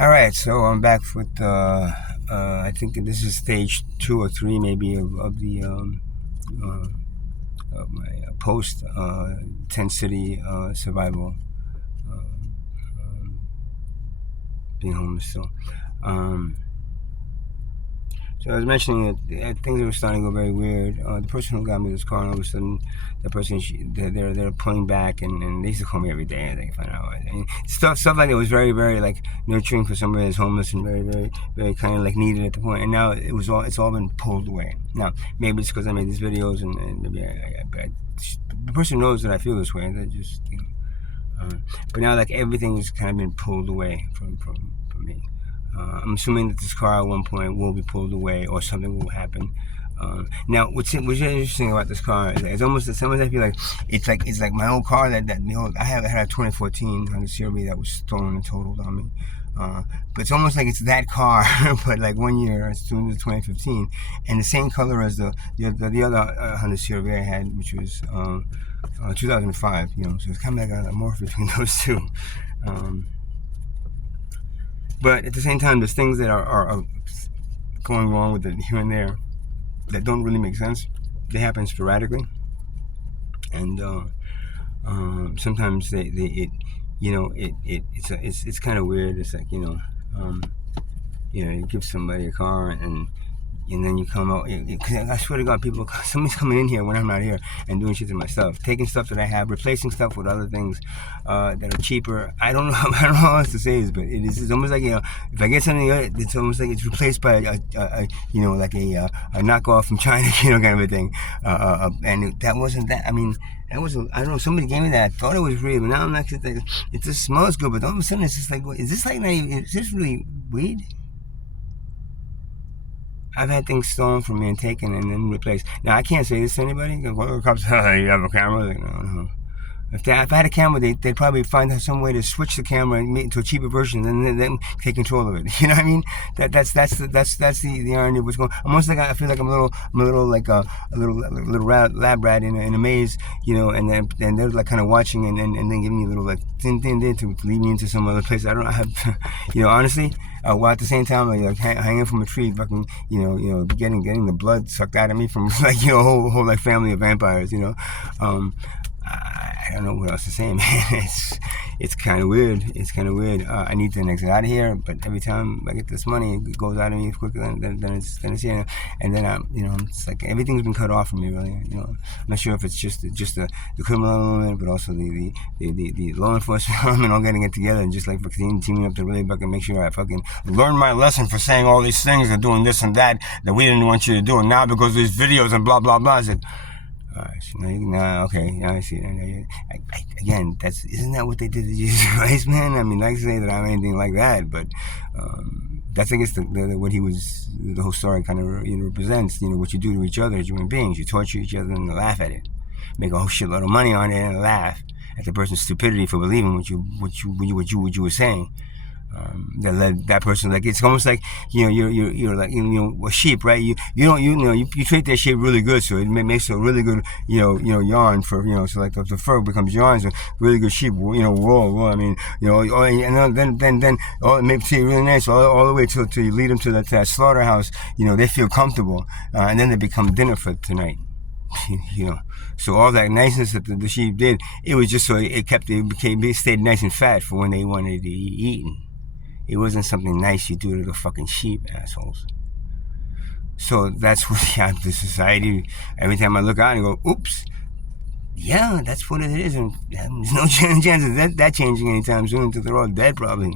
All right, so I'm back with I think this is stage 2 or 3 maybe uh, of my post tent city survival, um, being homeless still. Um, so I was mentioning that things were starting to go very weird. The person who got me this car, and all of a sudden, the person they're pulling back, and they used to call me every day. And they find out, and stuff like that was very very like nurturing for somebody that's homeless and very very very kind of like needed at the point. And now it's all been pulled away. Now maybe it's because I made these videos, and maybe the person knows that I feel this way. They just but now like everything has kind of been pulled away from me. I'm assuming that this car at one point will be pulled away or something will happen. Now, what's interesting about this car is it's almost I feel like it's like my old car I had a 2014 Honda CRV that was stolen and totaled on me. But it's almost like it's that car, but like 1 year, it's 2015, and the same color as the other Honda CRV I had, which was 2005. So it's kind of like a morph between those two. But at the same time, there's things that are going wrong with it here and there that don't really make sense. They happen sporadically, and sometimes it's kind of weird. It's like you give somebody a car and then you come out. I swear to God, somebody's coming in here when I'm not here and doing shit to my stuff, taking stuff that I have, replacing stuff with other things that are cheaper. I don't know how else to say this, but it's almost like if I get something, it's almost like it's replaced by a knockoff from China, kind of a thing. And that wasn't that. I mean, that was I don't know. Somebody gave me that. I thought it was real, but now I'm not. It just smells good, but all of a sudden it's just like, is this like? Is this really weed? I've had things stolen from me and taken and then replaced. Now, I can't say this to anybody. What the cops say? You have a camera? Like, no. If I had a camera, they'd probably find some way to switch the camera and make it to a cheaper version, and then take control of it. You know what I mean? That's the irony of what's going on. Almost like I feel like I'm a little like a little lab rat in a maze, and then they're like kind of watching and then giving me a little like din to lead me into some other place. I don't have, honestly. While at the same time, like hanging from a tree, fucking, getting the blood sucked out of me from like a whole like family of vampires. I don't know what else to say, man. It's kind of weird. I need to exit out of here, but every time I get this money, it goes out of me quicker than it's here. And then it's like everything's been cut off from me. Really, I'm not sure if it's just the criminal element, but also the law enforcement element all getting it together and just like fucking teaming up to really fucking make sure I fucking learn my lesson for saying all these things and doing this and that we didn't want you to do, and now because of these videos and blah blah blah. Okay, now I see. Again, isn't that what they did to Jesus Christ, man? I mean, not to say that I'm anything like that, but that's I guess what he was. The whole story kind of represents. What you do to each other as human beings. You torture each other and laugh at it, make a whole shitload of money on it, and laugh at the person's stupidity for believing what you were saying. That led that person, like it's almost like you're like a sheep, right? You treat that sheep really good, so it makes a really good yarn for so like the fur becomes yarn, so really good sheep wool. I mean and then it makes it really nice all the way till you lead them to that slaughterhouse. They feel comfortable, and then they become dinner for tonight. So all that niceness that the sheep did, it was just so it stayed nice and fat for when they wanted to be eaten. It wasn't something nice you do to the fucking sheep, assholes. So that's what the society, every time I look out and go, oops, yeah, that's what it is. And there's no chance of that changing anytime soon until they're all dead probably.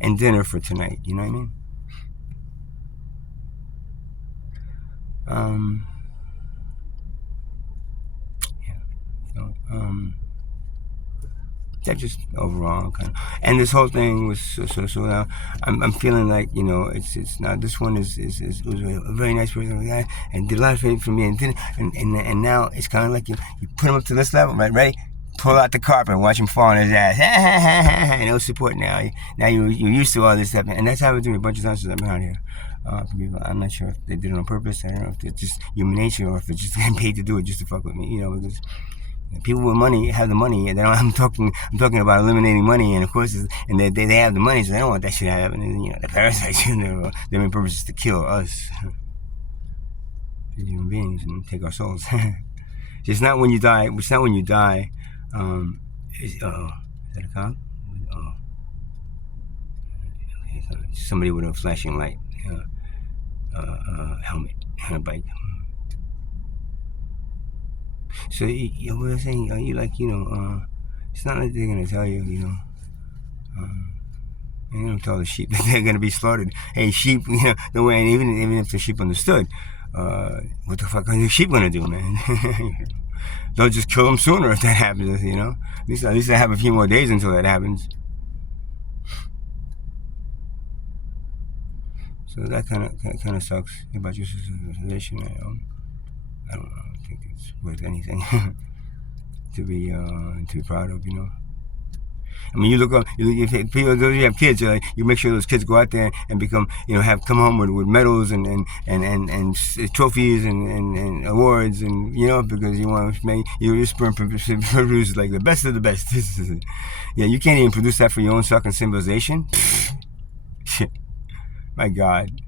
And dinner for tonight, you know what I mean? That just overall kind of, and this whole thing was so now I'm feeling like it's not, this one was a very nice person guy and did a lot of favor for me, and now it's kind of like you put him up to this level, right? Ready? Pull out the carpet and watch him fall on his ass. No support now. Now you're used to all this stuff, and that's happened to me a bunch of times since I've been out here. I'm not sure if they did it on purpose. I don't know if it's just human nature or if it's just getting paid to do it just to fuck with me. Because People with money have the money, and they don't. I'm talking about eliminating money, and of course, and they have the money, so they don't want that shit to happen. And, the parasites, their main purpose is to kill us, human beings, and take our souls. It's not when you die. It's not when you die. Is that a cop? Oh, somebody with a flashing light, helmet, and a bike. So, what I'm saying, you like, it's not like they're gonna tell you, they're gonna tell the sheep that they're gonna be slaughtered. Hey, sheep, the way, and even if the sheep understood, what the fuck are the sheep gonna do, man? They'll just kill them sooner if that happens, At least I have a few more days until that happens. So that kind of sucks about your civilization. I don't know. I think it's worth anything to be proud of, I mean, you look up. If people, those you have kids, you make sure those kids go out there and become, come home with medals and trophies and awards, and because you want to make your sperm produce like the best of the best. Yeah, you can't even produce that for your own sucking civilization. My God,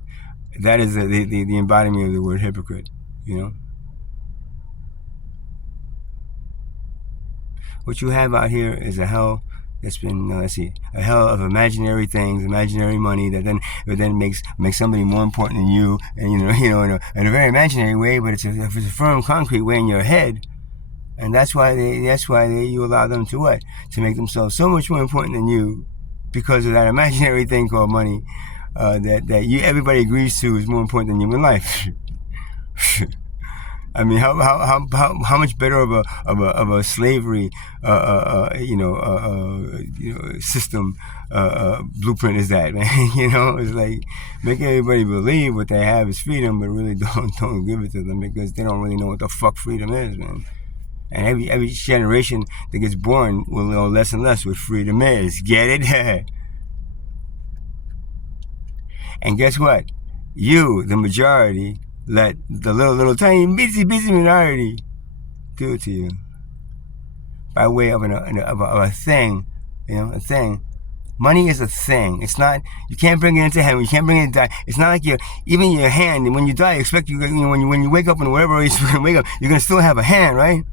that is the embodiment of the word hypocrite. What you have out here is a hell that's been, a hell of imaginary things, imaginary money that then makes somebody more important than you, and in a very imaginary way, but it's a firm, concrete way in your head, and that's why you allow them to what? To make themselves so much more important than you, because of that imaginary thing called money, that everybody agrees to is more important than human life. I mean, how much better of a slavery system blueprint is that, man? It's like making everybody believe what they have is freedom, but really don't give it to them because they don't really know what the fuck freedom is, man. And every generation that gets born will know less and less what freedom is. Get it? And guess what? You, the majority, let the little tiny busy minority do it to you by way of a thing, a thing. Money is a thing. It's not. You can't bring it into heaven. You can't bring it into die. It's not like even your hand. And when you die, you expect when you wake up and whatever you're going to wake up, you're gonna still have a hand, right?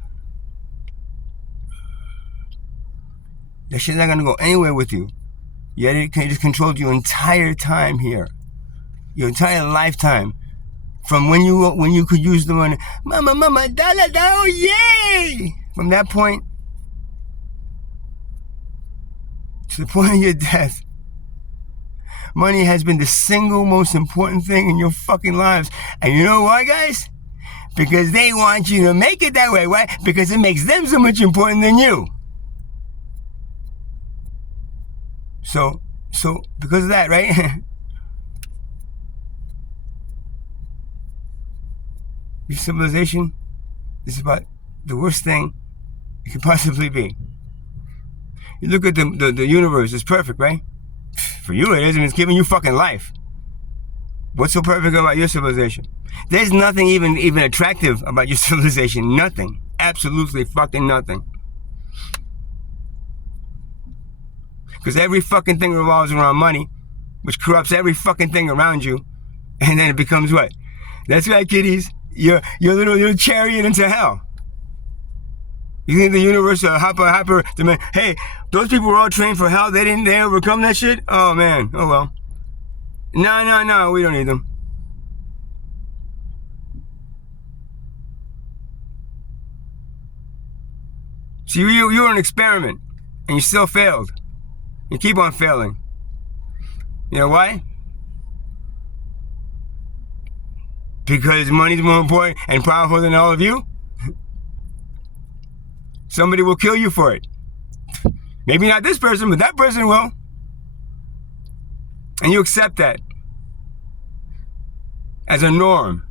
That shit's not gonna go anywhere with you. Yet it just controlled your entire time here, your entire lifetime. From when you could use the money, mama, dollar, oh yay! From that point to the point of your death, money has been the single most important thing in your fucking lives. And you know why, guys? Because they want you to make it that way. Why? Because it makes them so much important than you. So because of that, right? Your civilization is about the worst thing it could possibly be. You look at the universe, it's perfect, right? For you it is, and it's giving you fucking life. What's so perfect about your civilization? There's nothing even attractive about your civilization. Nothing. Absolutely fucking nothing. Because every fucking thing revolves around money, which corrupts every fucking thing around you. And then it becomes what? That's right, kiddies. Your little chariot into hell. You think the universe hyper demand? Hey, those people were all trained for hell. They overcome that shit. Oh man. Oh well. No. We don't need them. See, you were an experiment, and you still failed. You keep on failing. You know why? Because money's more important and powerful than all of you? Somebody will kill you for it. Maybe not this person, but that person will. And you accept that as a norm.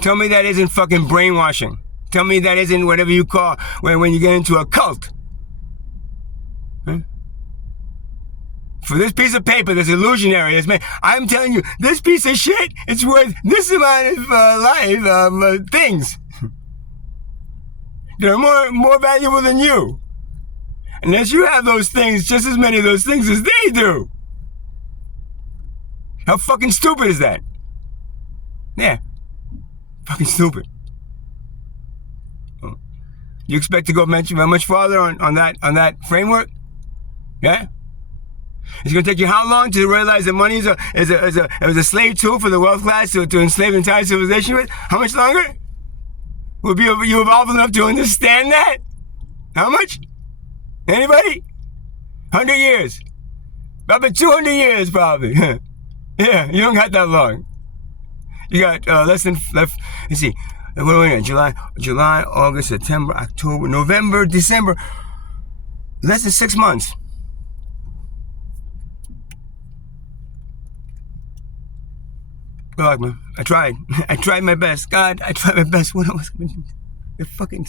Tell me that isn't fucking brainwashing. Tell me that isn't whatever you call when you get into a cult. Huh? For this piece of paper, this illusionary, I'm telling you, this piece of shit, it's worth this amount of things. They're more valuable than you. Unless you have those things, just as many of those things as they do. How fucking stupid is that? Yeah. Fucking stupid. You expect to go much farther on that framework? Yeah? It's going to take you how long to realize that money is a slave tool for the wealth class to enslave the entire civilization with? How much longer? Will you evolve enough to understand that? How much? Anybody? 100 years. About 200 years, probably. Yeah, you don't got that long. You got less than left. Let's see. What are we in? July, August, September, October, November, December. Less than 6 months. Good luck, man. I tried. I tried my best. God, I tried my best. What else? The fucking